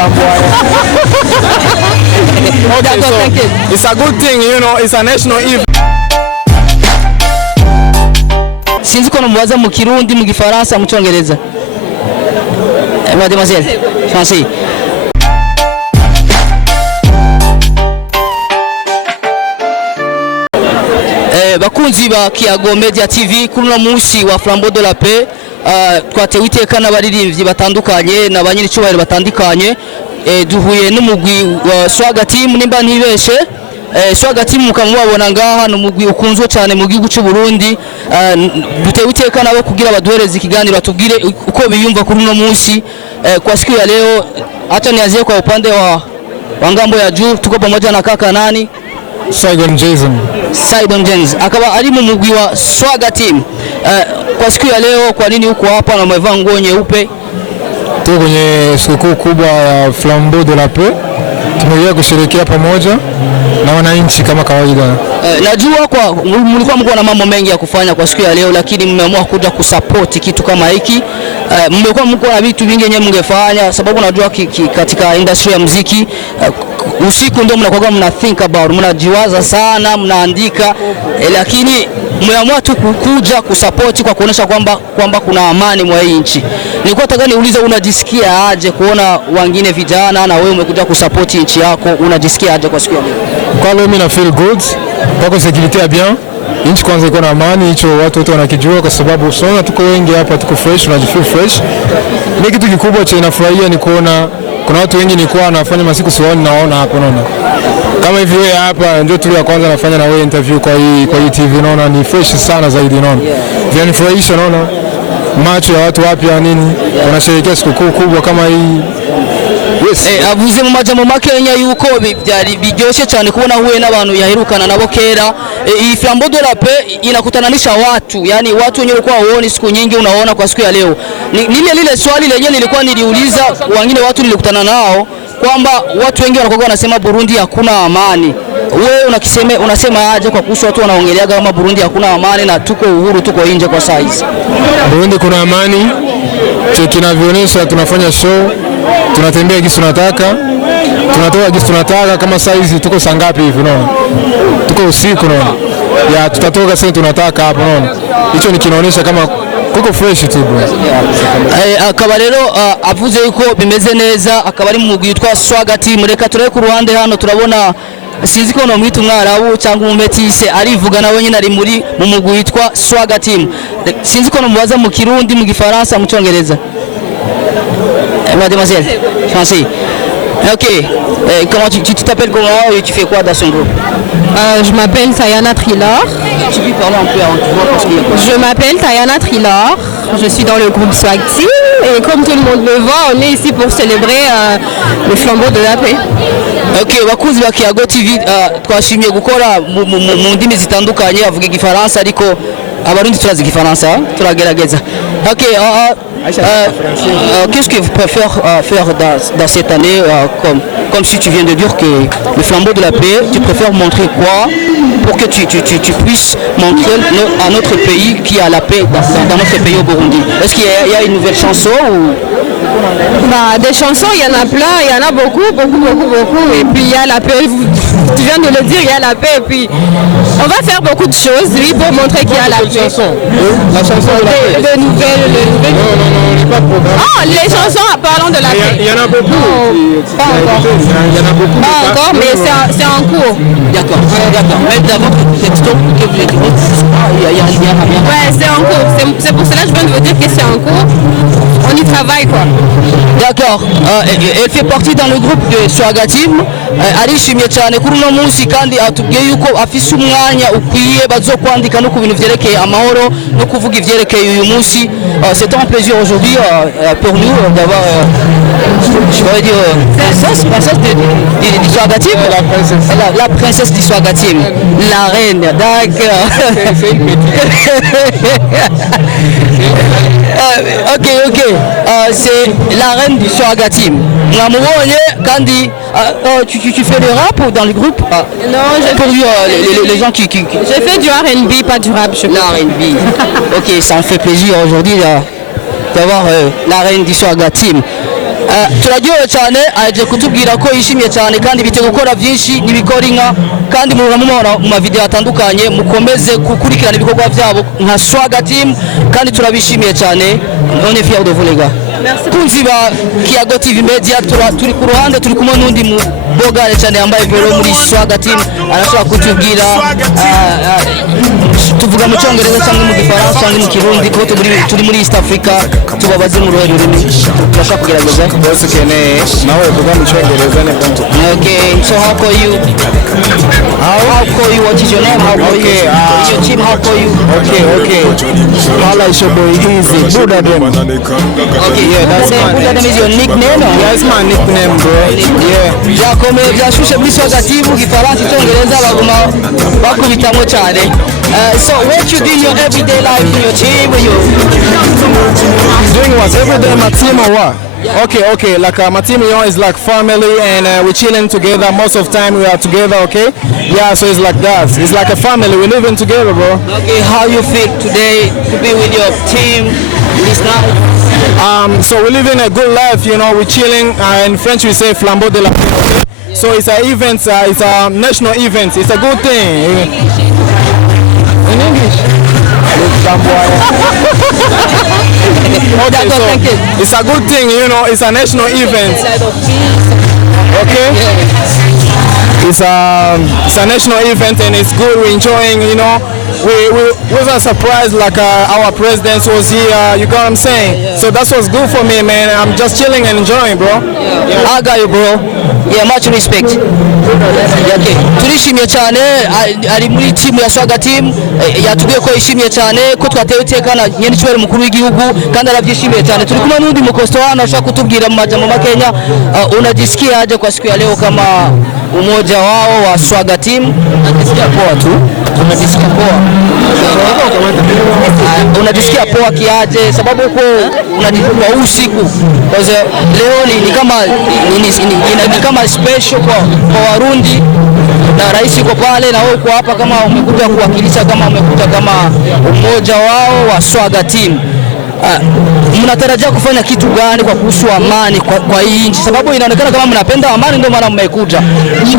Okay, so it's a good thing, you know, it's a national event. Sinzi ko mubaza mu Kirundi, mu Gifaransa, mu Cyongereza. Mademoiselle, français. Bakunzi ba Kiyago Media TV kuri no munsi wa Flambeau de la Paix, twatewe iteka n'abaririmbyi batandukanye n'abanyiri cyubahiro batandukanye, duhuye n'umugwi wa Swaga Team nimba ntibeshe. Swaga Team mukamubabona ngaha n'umugwi ukunzwe cyane mu gihugu cy'u Burundi, dutewe iteka nabo kugira baduhereze ikiganiro batubwire uko biyumva kuri no munsi. Kwa siku ya leo hata nianzie kwa upande wa ngambo ya juu, tuko pamoja na kaka nani? Saigon James akaba ari mu mugwi wa Swaga Team. Kwa siku ya leo, kwa nini uko hapa na umevaa nguo nyeupe? Tuko kwenye sikukuu kubwa ya Flambeau de la Paix, tumekuja kusherehekea pamoja na wananchi kama kawaida. Najua kwa mlikuwa mko na mambo mengi ya kufanya kwa siku ya leo, lakini mmeamua kuja kusupport kitu kama hiki. Mmekuwa mko na vitu vingi nyenye mngefanya, sababu najua katika industry ya muziki usiku ndio mnakuwa mna think about, mnajiwaza sana, mnaandika, lakini mmeamua tu kuja kusupport kwa kuonesha kwamba kuna amani mwa hii nchi. Nilikuwa nataka niulize, unajisikia aje kuona wengine vijana na wewe umekuja kusupport nchi yako, unajisikia aje kwa siku ya leo? Kwa leo mimi na feel good, kwa security ya bien. Nchi kwanza iko na amani, hicho watu wote wanakijua kwa sababu sona tuko wengi hapa, tuko fresh, unajifeel fresh. Ni kitu kikubwa cha inafurahia ni kuona kuna watu wengi nilikuwa wanafanya masiku sioni naona hapo, unaona. Kama hivi wewe hapa ndio tu ya kwanza nafanya na wewe interview kwa hii TV, unaona ni fresh sana zaidi, unaona. Vinanifurahisha, unaona. Macho ya watu wapya nini, wanasherehekea sikukuu kubwa kama hii. Yes. Avuze mu majambo makenya yuko byari biryoshe cyane kubona huye n'abantu yahirukana nabo kera. Iyi Flambeau de la Paix inakutananisha watu, yani watu wenyewe kwa waone siku nyingi unaona kwa siku ya leo. Lile swali lenyewe nilikuwa niliuliza wengine watu nilikutana nao kwamba watu wengi wanakuwa wanasema Burundi hakuna amani. Wewe unasema aje kwa kuhusu watu wanaongelea kama Burundi hakuna amani na tuko uhuru, tuko nje kwa size? Burundi kuna amani. Kinavyoonyesha tunafanya show, tunatembea gisi tunataka, tunatoka gisi tunataka. Kama size tuko saa ngapi hivi, unaona? Tuko usiku, unaona? Ya tutatoka sasa tunataka hapo, unaona? Hicho ni kinaonyesha kama kuko fresh tu bro. Akaba rero avuze yuko bimeze neza, akaba ari mu mugwi witwa Swaga Team. Reka turebe ku ruhande hano turabona, sinzi ko no mwita umwarabu cyangwa umumetise, arivuga nawe nyine ari mu mugwi witwa Swaga Team. Sinzi ko no mubaza mu Kirundi, mu Gifaransa, mu Cyongereza. Mademoiselle, français. Ok. Comment tu t'appelles comment et tu fais quoi dans son groupe? Je m'appelle Tayana Trilor. Tu peux parler un peu avant tu vois parce qu'il y a quoi? Je m'appelle Tayana Trilor. Je suis dans le groupe Swaga Team et comme tout le monde le voit, on est ici pour célébrer le Flambeau de la Paix. Okay, bakuzi ba Kiyago TV twashimye gukora mu ndimi zitandukanye, avuga Igifaransa ariko abarundi turazi Igifaransa, turagerageza. Okay, qu'est-ce que vous préférez faire dans cette année, comme si tu viens de dire que le Flambeau de la Paix, tu préfères montrer quoi pour que tu puisses montrer à notre pays qu'il y a la paix dans notre pays au Burundi? Est-ce qu'il y a une nouvelle chanson ou... Des chansons, il y en a plein, il y en a beaucoup. Et puis il y a la paix, tu viens de le dire, il y a la paix. Et puis on va faire beaucoup de choses, oui, pour montrer qu'il y a la paix. La chanson de la paix. De nouvelles. Non, pas de programme. Ah, les chansons parlant de la paix. Il y en a beaucoup. Non, pas encore. Il y en a beaucoup. Pas encore, mais c'est en cours. D'accord. Mais d'abord, texto que vous êtes il y a rien. Ouais, c'est en cours. C'est pour cela que je viens de vous dire que c'est en cours. On y travaille, quoi. D'accord. Elle fait partie dans le groupe de Swaga Team. Arishimye cyane kuri no munsi kandi atubwiye yuko afise umwanya ukwiye bazokwandika no ku bintu vyerekeye amahoro no kuvuga ivyerekeye uyu munsi. C'est un plaisir aujourd'hui pour nous d'avoir je vais dire princesse du Swaga Team, la princesse du Swaga Team, la reine. D'accord. Ok. C'est la reine du Swaga Team. Kandi, tu fais le rap ou dans le groupe? Non, les gens qui... Je fais du R&B, pas du rap. La R&B. Ok, ça me fait plaisir aujourd'hui d'avoir la reine du Swaga Team. turaryohewe cyane aje kutubwira ko yishimiye cyane kandi bite gukora byinshi n'ibikora inka kandi mubona mu mavideo atandukanye mukomeze gukurikirana ibikorwa byabo nka Swaga Team kandi turabishimiye cyane. On est fiers de vous les gars. Kunzi ba Kiyago TV Media turi ku ruhande turi kumwe n'undi mu bogare cyane yambaye velo muri Swaga Team arashaka kutubwira tuvuga mu cyongereza cyangwa mu gifaransa cyangwa mu kirundi ko turi muri East Africa tubabaze mu ruhe rurimi turashaka kugerageza bose keneye nawe uvuga mu cyongereza ne bonto. Okay, so how call you? What is your name? How call you? Your team, how call you? Okay. Wala is your boy Easy. Buddha them. Okay, yeah, that's my Buddha them is your nickname? Yeah, it's my nickname, bro. Yeah. Byakome byashushe muri Swaga Team gifaransa cyongereza baguma bakubitamo cyane. So what you do in your everyday life in your team when you doing what everyday my team or what? Okay. Like my team, is like family, and we're chilling together. Most of the time we are together. Okay. Yeah. So it's like that. It's like a family. We're living together, bro. Okay. How you feel today to be with your team this night? So we're living a good life. We're chilling. In French we say flambeau de la paix. Okay? So it's an event. It's a national event. It's a good thing. In English. Okay, so it's a good thing, it's a national event. Okay? It's a national event and it's good, we're enjoying, We wasn't surprised like our president was here, you know what I'm saying? So that's what's good for me, man. I'm just chilling and enjoying, bro. Yeah. I got you, bro. Yeah, much respect. Okay. Turishimye cyane ari muri team ya Swaga Team yatubwiye ko yishimiye cyane ko twatewe itekana nyene cyubera mukuru w'igihugu kandi arabyishimiye cyane. Turi kumwe n'undi mukostoana ashaka kutubwira mu majambo makenya unajisikia aje kwa siku ya leo kama umoja wao wa Swaga Team? Unajisikia poa tu? Unajisikia poa? Unajisikia poa kiaje sababu uko unajikuwa usiku kwa leo ni kama special kwa Warundi na rais yuko pale na wewe uko hapa kama umekuja kuwakilisha kama umekuja kama umoja wao wa Swaga Team. Mnatarajia kufanya kitu gani kwa kuhusu amani kwa hii nchi? Sababu inaonekana kama mnapenda amani ndio maana mmekuja.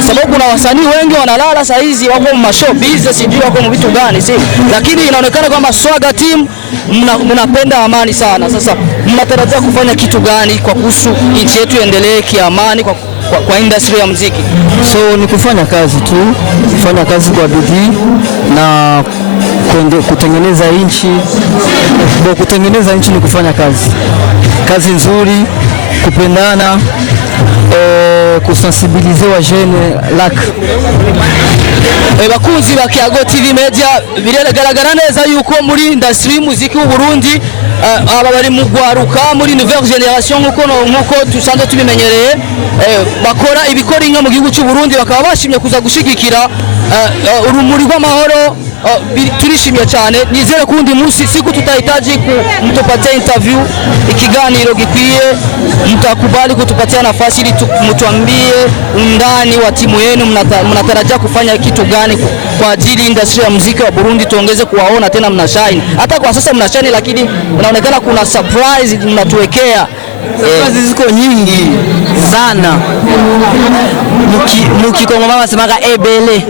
Sababu kuna wasanii wengi wanalala saa hizi wako ma show business sijui wako vitu gani lakini inaonekana kama Swaga Team mnapenda amani sana. Sasa mnatarajia kufanya kitu gani kwa kuhusu nchi yetu iendelee kiamani kwa industry ya muziki? So ni kufanya kazi tu, kufanya kazi kwa bidii na kutengeneza nchi. Kutengeneza nchi ni kufanya kazi nzuri, kupendana, kusensibiliser jeune lac. Bakunzi ba Kiyago TV Media biregaragara neza yuko muri industry y'umuziki w'u Burundi aba bari mu gwaruka muri nouvelle generation nkuko tusanzwe tubimenyereye bakora ibikora inka mu gihugu cy'u Burundi bakaba bashimye kuza gushigikira urumuri rw'amahoro. Turishimye cyane, nizere kundi munsi siku tutahitaji mtupatie interview ikiganiro gikwiye, mtakubali kutupatia nafasi ili mtuambie undani wa timu yenu, mnatarajia kufanya kitu gani kwa ajili industry ya muziki wa Burundi tuongeze kuwaona tena mnashine. Hata kwa sasa mnashine lakini inaonekana kuna surprise mnatuwekea. Kazi ziko nyingi sana. Mukikongomana semaga ebele.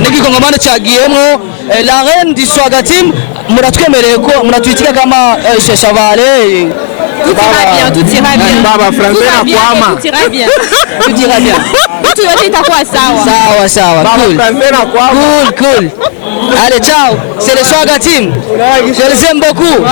Nikikongomana chagiemo la reine du Swaga Team muratwemereye ko munatwitika kama Chevale. Tout ira bien. Baba français na kwama. Tout ira bien. Tout yote itakuwa sawa. Sawa. Cool. Baba français na kwama. Cool. Allez, ciao. C'est le Swaga Team. Je les aime beaucoup.